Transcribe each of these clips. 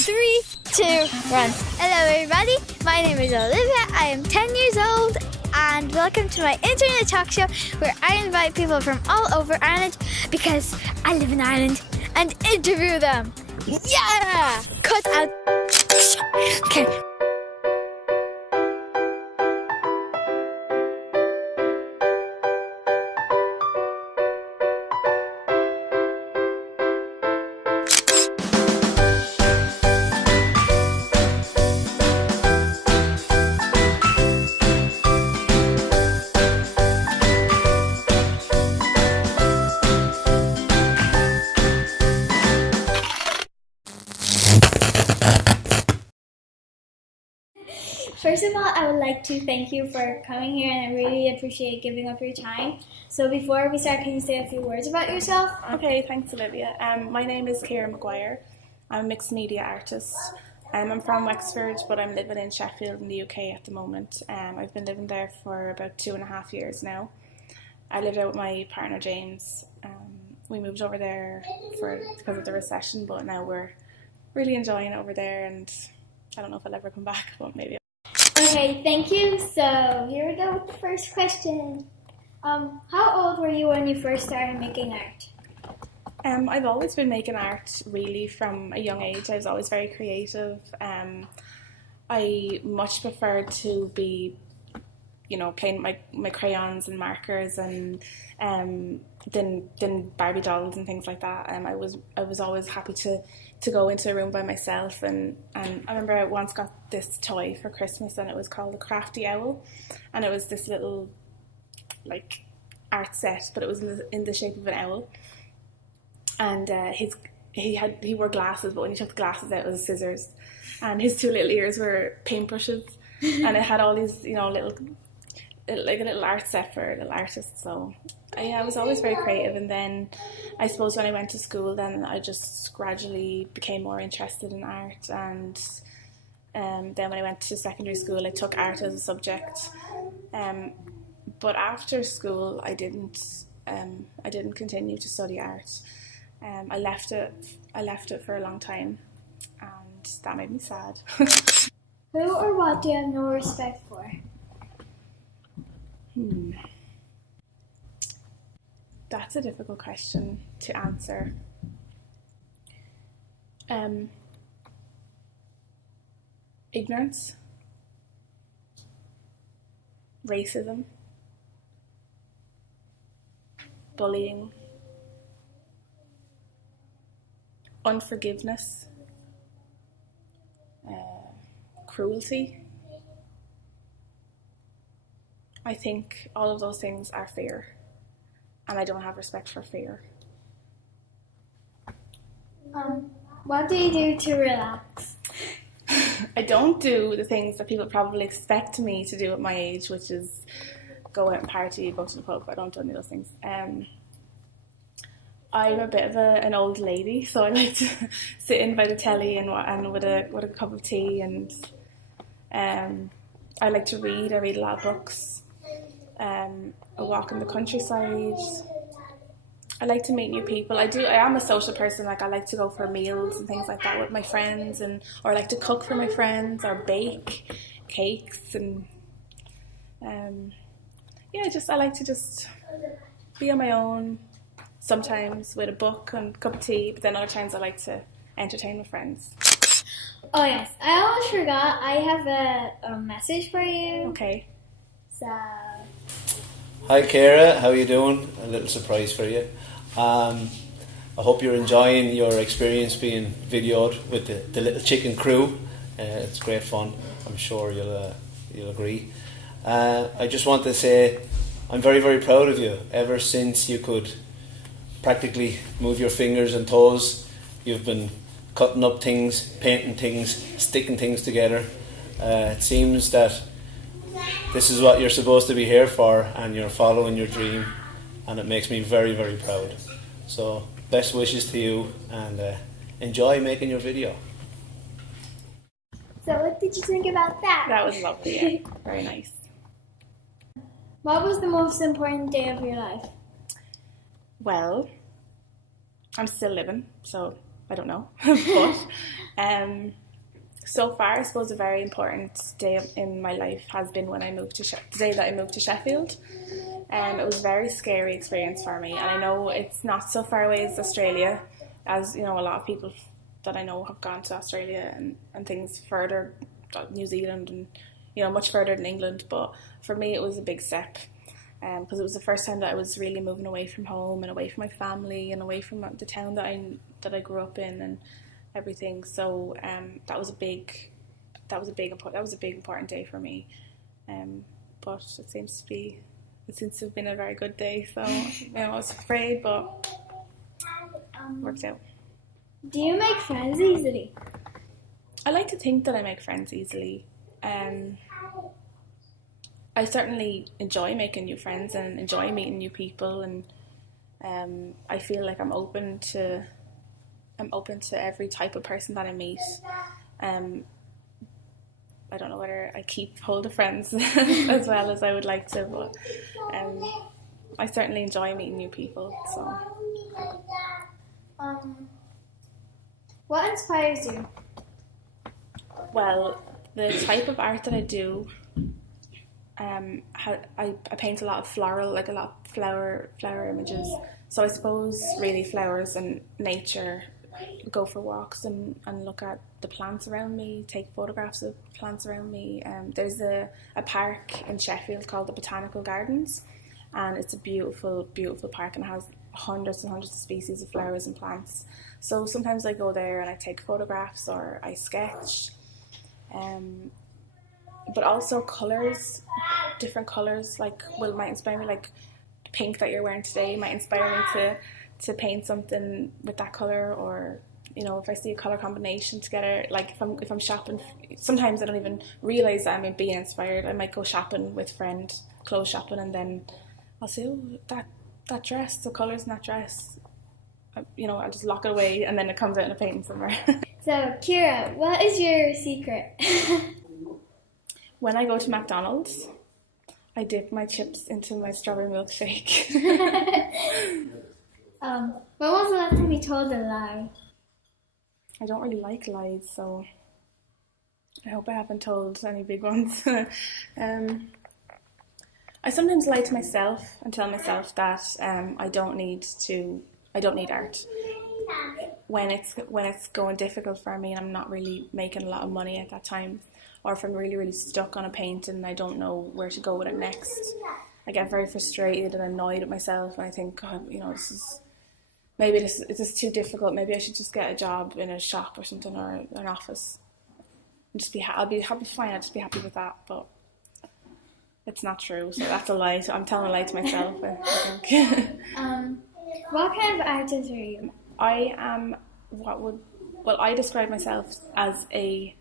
3, 2, 1. Hello everybody, my name is Olivia, I am 10 years old and welcome to my internet talk show where I invite people from all over Ireland because I live in Ireland and interview them. Yeah! Cut out. Okay. First of all, I would like to thank you for coming here and I really appreciate giving up your time. So before we start, can you say a few words about yourself? Okay, thanks Olivia. My name is Ciara McGuire. I'm a mixed media artist. I'm from Wexford, but I'm living in Sheffield in the UK at the moment. I've been living there for about 2.5 years now. I lived out with my partner James. We moved over there because of the recession, but now we're really enjoying it over there and I don't know if I'll ever come back, but maybe. Okay, thank you. So here we go with the first question. How old were you when you first started making art? I've always been making art really from a young age. I was always very creative. I much preferred to be, playing my crayons and markers and than Barbie dolls and things like that. I was always happy to go into a room by myself and I remember I once got this toy for Christmas and it was called a crafty owl and it was this little like art set, but it was in the shape of an owl. And he wore glasses, but when he took the glasses out, it was scissors, and his 2 little ears were paintbrushes, and it had all these, like a little art set for a little artist. So I was always very creative, and then I suppose when I went to school, then I just gradually became more interested in art, and then when I went to secondary school, I took art as a subject. But after school, I didn't continue to study art. I left it for a long time, and that made me sad. Who or what do you have no respect for? That's a difficult question to answer. Ignorance, racism, bullying, unforgiveness, cruelty. I think all of those things are fear, and I don't have respect for fear. What do you do to relax? I don't do the things that people probably expect me to do at my age, which is go out and party, go to the pub. I don't do any of those things. I'm a bit of an old lady, so I like to sit in by the telly and with a cup of tea, and I like to read. I read a lot of books. I walk in the countryside. I like to meet new people. I am a social person. Like I like to go for meals and things like that with my friends, or I like to cook for my friends or bake cakes and I like to just be on my own. Sometimes with a book and a cup of tea, but then other times I like to entertain with friends. Oh yes, I almost forgot. I have a message for you. Okay. So. Hi Ciara, how are you doing? A little surprise for you. I hope you're enjoying your experience being videoed with the little chicken crew. It's great fun. I'm sure you'll agree. I just want to say I'm very, very proud of you. Ever since you could practically move your fingers and toes, you've been cutting up things, painting things, sticking things together. It seems that this is what you're supposed to be here for, and you're following your dream, and it makes me very, very proud. So best wishes to you, and enjoy making your video. So what did you think about that? That was lovely, yeah. Very nice. What was the most important day of your life? Well, I'm still living, so I don't know. But so far, I suppose a very important day in my life has been when I moved to the day that I moved to Sheffield. It was a very scary experience for me, and I know it's not so far away as Australia, as you know, a lot of people that I know have gone to Australia and things further, New Zealand, and you know, much further than England. But for me, it was a big step, because it was the first time that I was really moving away from home and away from my family and away from the town that I grew up in and everything. So that was a big important day for me. But it seems to have been a very good day. So you know, I was afraid, but worked out. Do you make friends easily? I like to think that I make friends easily. I certainly enjoy making new friends and enjoy meeting new people, and I feel like I'm open to every type of person that I meet. I don't know whether I keep hold of friends as well as I would like to, but I certainly enjoy meeting new people. So, what inspires you? well, the type of art that I do, I paint a lot of floral, like a lot of flower images. So I suppose really flowers and nature. Go for walks and look at the plants around me, take photographs of plants around me. There's a park in Sheffield called the Botanical Gardens, and it's a beautiful, beautiful park, and it has hundreds and hundreds of species of flowers and plants. So sometimes I go there and I take photographs or I sketch. But also colours, different colours might inspire me, like the pink that you're wearing today might inspire me to paint something with that colour. Or you know, if I see a colour combination together, like if I'm shopping, sometimes I don't even realise that I'm being inspired. I might go shopping with a friend, clothes shopping, and then I'll say, oh, that dress, the colours in that dress, you know, I'll just lock it away and then it comes out in a painting somewhere. So, Ciara, what is your secret? When I go to McDonald's, I dip my chips into my strawberry milkshake. When was the last time you told a lie? I don't really like lies, so I hope I haven't told any big ones. I sometimes lie to myself and tell myself that I don't need art. When it's going difficult for me and I'm not really making a lot of money at that time, or if I'm really, really stuck on a painting and I don't know where to go with it next, I get very frustrated and annoyed at myself, and I think, God, you know, this is too difficult. Maybe I should just get a job in a shop or something, or an office, and just I'll be fine. I'll just be happy with that. But it's not true. So that's a lie. So I'm telling a lie to myself, I think. What kind of artist are you? I am I describe myself as a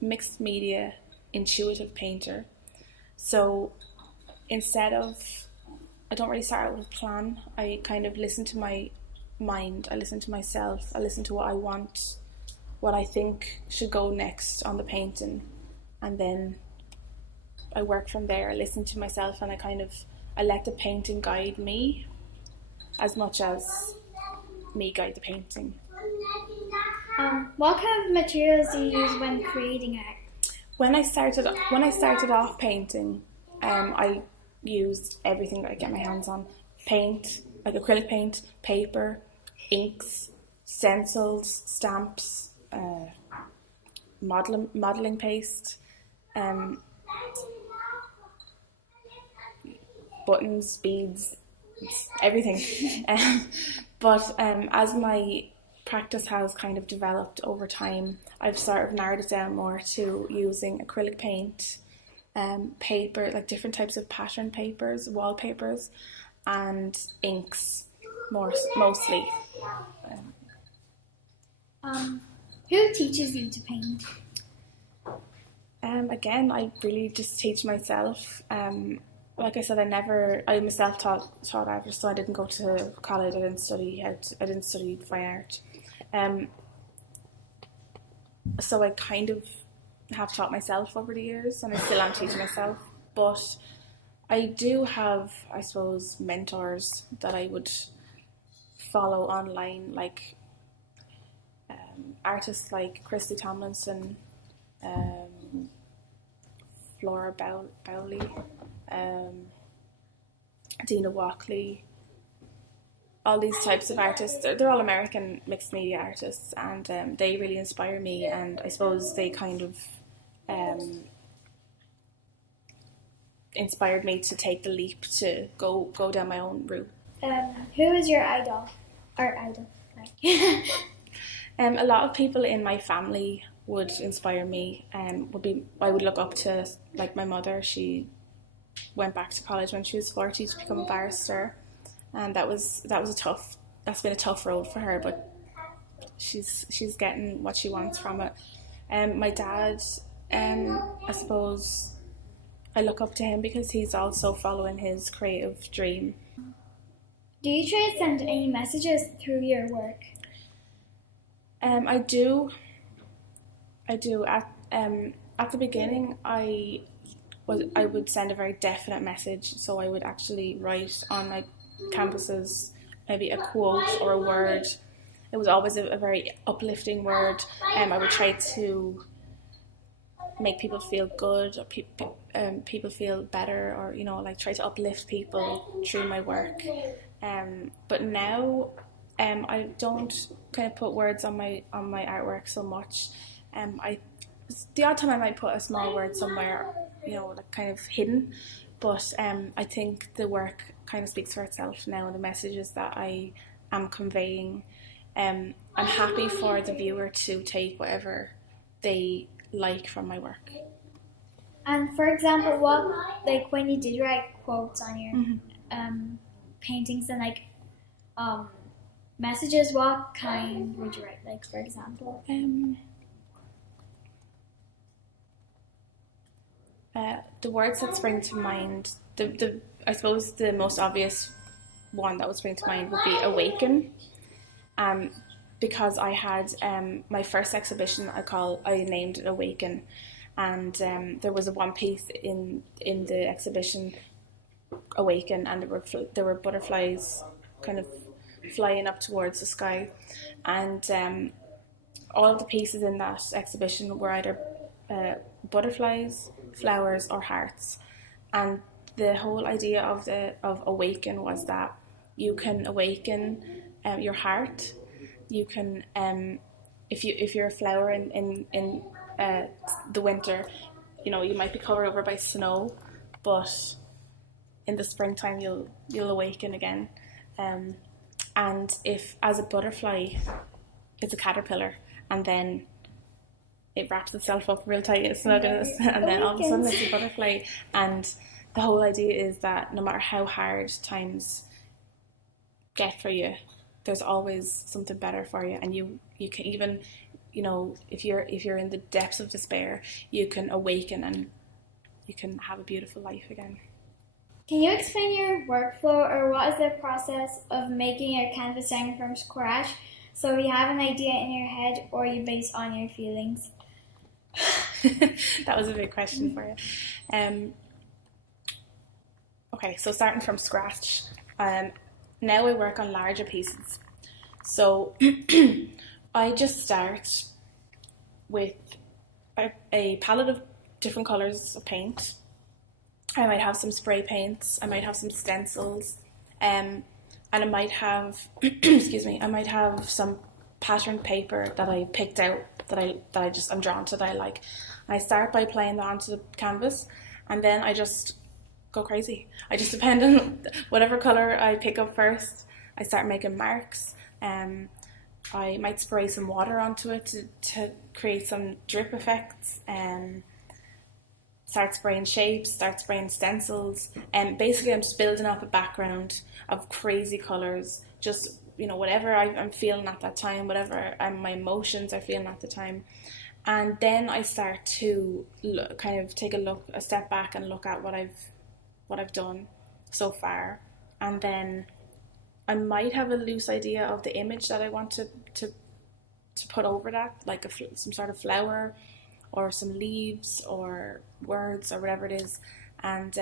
mixed media intuitive painter. So instead of, I don't really start out with a plan. I kind of listen to my mind, I listen to myself, I listen to what I want, what I think should go next on the painting, and then I work from there. I listen to myself and I let the painting guide me as much as me guide the painting. What kind of materials do you use when creating art? When I started off painting, I used everything that I get my hands on: paint, like acrylic paint, paper, inks, stencils, stamps, modelling paste, buttons, beads, everything. But as my practice has kind of developed over time, I've sort of narrowed it down more to using acrylic paint, paper, like different types of pattern papers, wallpapers, and inks, mostly. Who teaches you to paint? Again, I really just teach myself. Like I said, I'm a self-taught artist, so I didn't go to college. I didn't study fine art. So I kind of have taught myself over the years, and I still am teaching myself. But I do have, I suppose, mentors that I would follow online. Like, artists like Christy Tomlinson, Flora Bowley, Dina Walkley, all these types of artists. They're all American mixed media artists, and they really inspire me, and I suppose they kind of inspired me to take the leap to go down my own route. Who is your idol? Art idol. A lot of people in my family would inspire me. I would look up to, like, my mother. She went back to college when she was 40 to become a barrister, and that's been a tough road for her, but she's getting what she wants from it. My dad, I suppose I look up to him because he's also following his creative dream. Do you try to send any messages through your work? I do. At the beginning, I would send a very definite message. So I would actually write on my canvases maybe a quote or a word. It was always a very uplifting word. I would try to make people feel good, or people feel better, or like try to uplift people through my work. But now, I don't kind of put words on my artwork so much. The odd time I might put a small word somewhere, like kind of hidden. But I think the work kind of speaks for itself now, and the messages that I am conveying. I'm happy for the viewer to take whatever they like from my work. And for example, when you did write quotes on your paintings and messages, what kind would you write? Like, for example, the words that spring to mind, I suppose the most obvious one that would spring to mind would be awaken. Because I had my first exhibition, I named it Awaken, and there was one piece in the exhibition, Awaken, and there were butterflies kind of flying up towards the sky, and all of the pieces in that exhibition were either butterflies, flowers, or hearts, and the whole idea of Awaken was that you can awaken your heart. You can, if you're a flower in the winter, you might be covered over by snow, but in the springtime you'll awaken again. And if, as a butterfly, it's a caterpillar, and then it wraps itself up real tight, it's snug, and then all of a sudden it's a butterfly. And the whole idea is that no matter how hard times get for you, there's always something better for you, and you can even, if you're in the depths of despair, you can awaken and you can have a beautiful life again. Can you explain your workflow, or what is the process of making your canvassing from scratch? So you have an idea in your head, or you base on your feelings? That was a big question for you. Okay, so starting from scratch. Now I work on larger pieces. So I just start with a palette of different colours of paint. I might have some spray paints, I might have some stencils, and I might have I might have some patterned paper that I picked out that I'm drawn to, that I like. And I start by playing that onto the canvas, and then I just go crazy. I just depend on whatever colour I pick up first. I start making marks. I might spray some water onto it to create some drip effects. Start spraying shapes, start spraying stencils, and basically I'm just building up a background of crazy colours, just whatever I'm feeling at that time, whatever my emotions are feeling at the time. And then I start to kind of take a step back and look at what I've done so far, and then I might have a loose idea of the image that I want to put over that, like some sort of flower or some leaves or words or whatever it is, and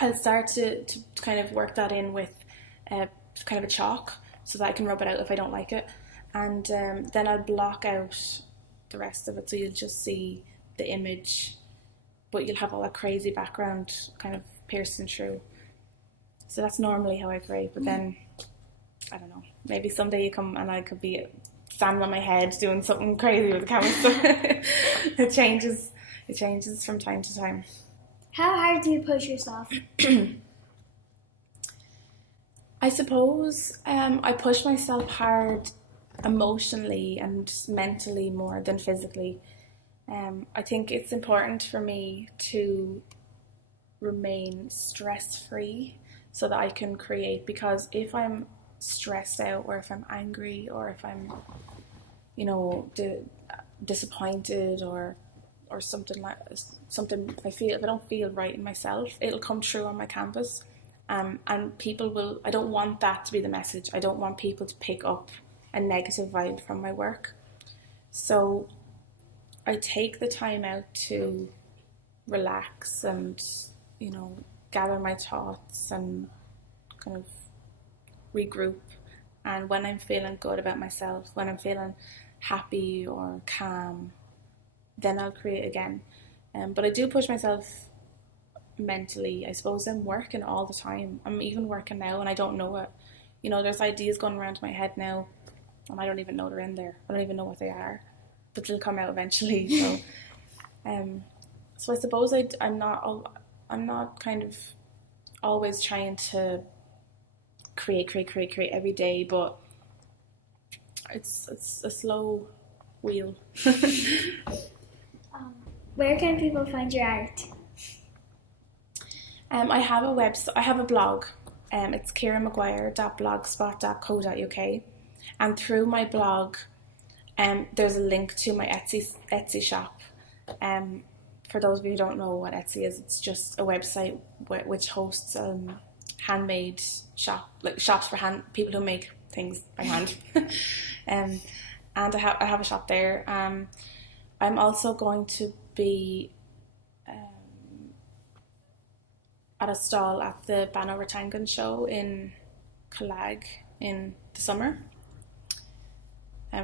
I'll start to kind of work that in with kind of a chalk, so that I can rub it out if I don't like it. and then I'll block out the rest of it, so you'll just see the image, but you'll have all that crazy background kind of piercing through. So that's normally how I create, but then I don't know, maybe someday you come and I could be standing on my head doing something crazy with the camera. So it changes from time to time. How hard do you push yourself? I suppose I push myself hard emotionally and mentally more than physically. I think it's important for me to remain stress-free so that I can create, because if I'm stressed out, or if I'm angry, or if I'm, disappointed, or something if I don't feel right in myself, it'll come through on my canvas. And people will, I don't want that to be the message. I don't want people to pick up a negative vibe from my work. So I take the time out to relax and, gather my thoughts and kind of regroup. And when I'm feeling good about myself, when I'm feeling happy or calm, then I'll create again. But I do push myself mentally. I suppose I'm working all the time. I'm even working now and I don't know it. There's ideas going around my head now and I don't even know they're in there. I don't even know what they are, but they'll come out eventually. So I suppose I'm not kind of always trying to create every day, but it's a slow wheel. Where can people find your art? I have a blog. It's ciaramcguire.blogspot.co.uk, and through my blog, there's a link to my Etsy shop. For those of you who don't know what Etsy is, it's just a website which hosts handmade shops for people who make things by hand. And I have a shop there. I'm also going to be at a stall at the Bannover Tangan show in Collag in the summer.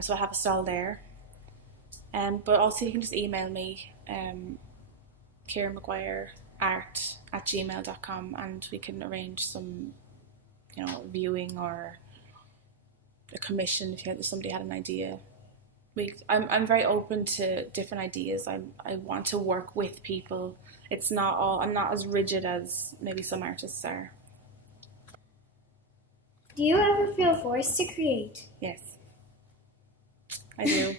So I have a stall there. But also you can just email me, ciaramcguireart@gmail.com, and we can arrange some, viewing or a commission if somebody had an idea. I'm very open to different ideas. I want to work with people. I'm not as rigid as maybe some artists are. Do you ever feel forced to create? Yes, I do.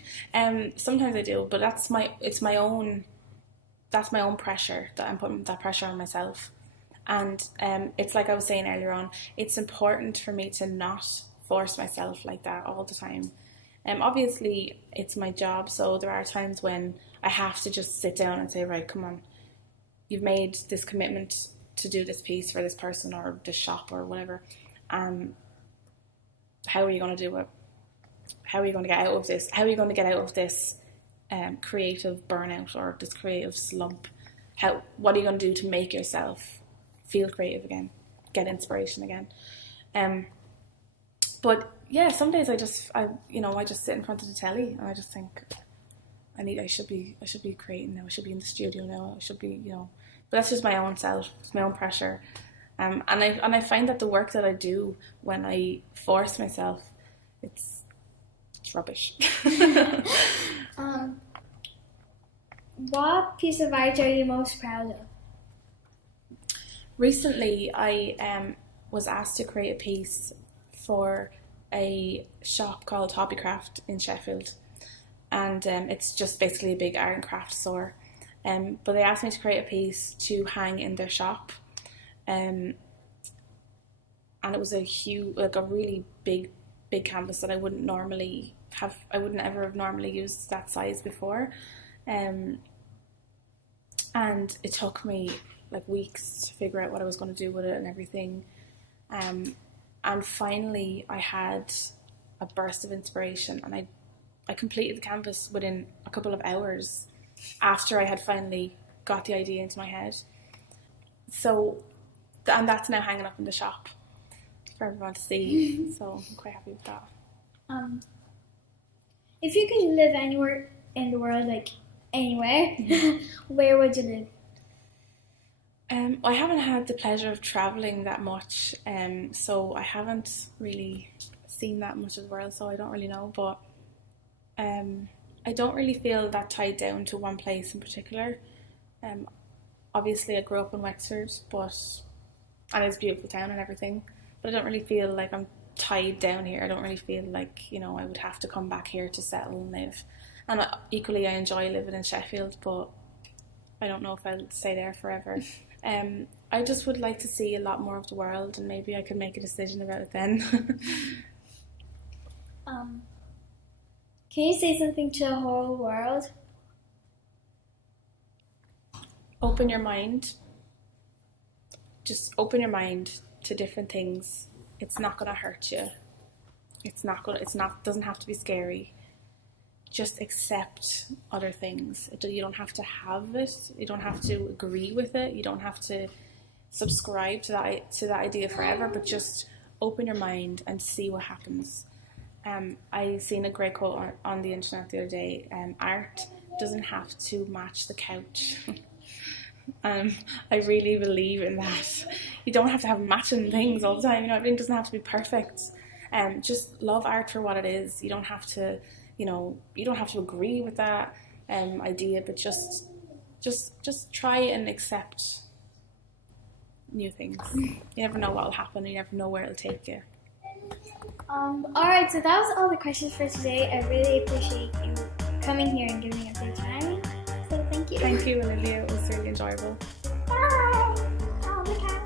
Sometimes I do, but that's my own pressure that I'm putting that pressure on myself. And it's like I was saying earlier on, it's important for me to not force myself like that all the time. Obviously it's my job, so there are times when I have to just sit down and say, right, come on, you've made this commitment to do this piece for this person or this shop or whatever. How are you going to do it? How are you going to get out of this? How are you going to get out of this creative burnout or this creative slump? What are you going to do to make yourself feel creative again, get inspiration again? But yeah, some days I just sit in front of the telly and I just think I should be creating now. I should be in the studio now. I should be, but that's just my own self. It's my own pressure. And I find that the work that I do when I force myself, it's rubbish. What piece of art are you most proud of? Recently, I was asked to create a piece for a shop called Hobbycraft in Sheffield, and it's just basically a big art and craft store. But they asked me to create a piece to hang in their shop, and it was a really big canvas that I wouldn't normally have. I wouldn't ever have normally used that size before, and it took me like weeks to figure out what I was going to do with it and everything. And finally I had a burst of inspiration, and I completed the canvas within a couple of hours after I had finally got the idea into my head. So, and that's now hanging up in the shop for everyone to see. So I'm quite happy with that. If you could live anywhere in the world, like anywhere, where would you live? I haven't had the pleasure of traveling that much, so I haven't really seen that much of the world, so I don't really know. But I don't really feel that tied down to one place in particular. Obviously, I grew up in Wexford, and it's a beautiful town and everything, but I don't really feel like I'm tied down here. I don't really feel like, I would have to come back here to settle and live. And equally, I enjoy living in Sheffield, but I don't know if I'll stay there forever. I just would like to see a lot more of the world, and maybe I could make a decision about it then. Can you say something to the whole world? Open your mind. Just open your mind to different things. It's not going to hurt you. Doesn't have to be scary. Just accept other things. You don't have to have it. You don't have to agree with it. You don't have to subscribe to that idea forever, but just open your mind and see what happens. I seen a great quote on the internet the other day. Art doesn't have to match the couch. I really believe in that. You don't have to have matching things all the time. Everything doesn't have to be perfect. Just love art for what it is. You don't have to, you don't have to agree with that idea, but just try and accept new things. You never know what will happen. You never know where it'll take you. Alright, so that was all the questions for today. I really appreciate you coming here and giving us your time. So thank you. Thank you, Olivia. It was really enjoyable. Bye. Oh, look at